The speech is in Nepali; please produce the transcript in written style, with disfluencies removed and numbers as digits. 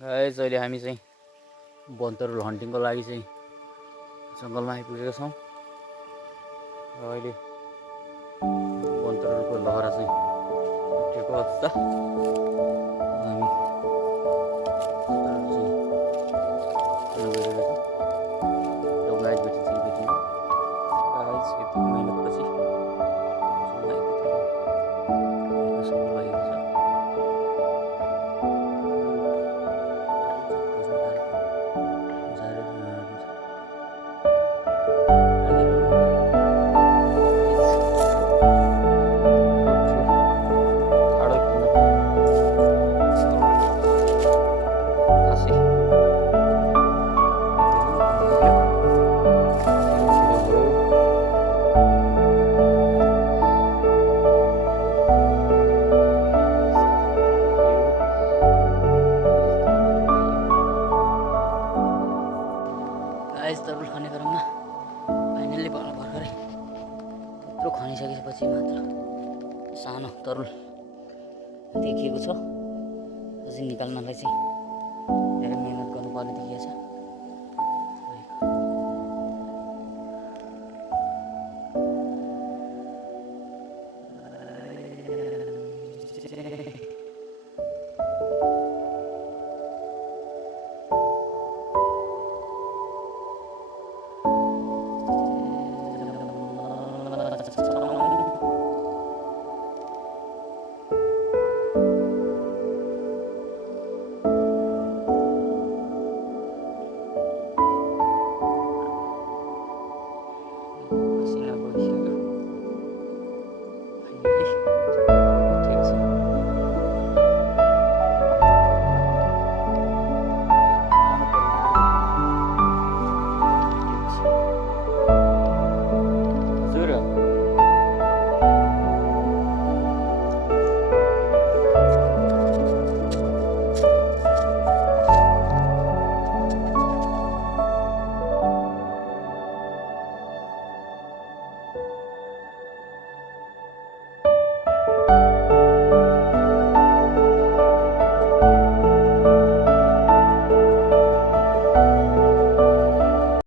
गाइस अहिले हामी चाहिँ बनतरुल हन्टिङको लागि चाहिँ जङ्गलमा आइपुगेका छौँ र अहिले बनतरुलको लहरा चाहिँ उठेको अवस्था हामी बनतरुल चाहिँ हेर्न गइरहेका छौँ। यो गाइस भेटिन्छ कि भेटिन्न गाइस यतिको मेहनतपछि जम्मा यतिको हेर्न सफल भएको छ। तरुल खाने क्रममा फाइनल्ली भर्खरै यत्रो खनिसकेपछि मात्र सानो तरुल देखिएको छ। अझै निकाल्नलाई चाहिँ धेरै मेहनत गर्नुपर्ने देखिएको छ।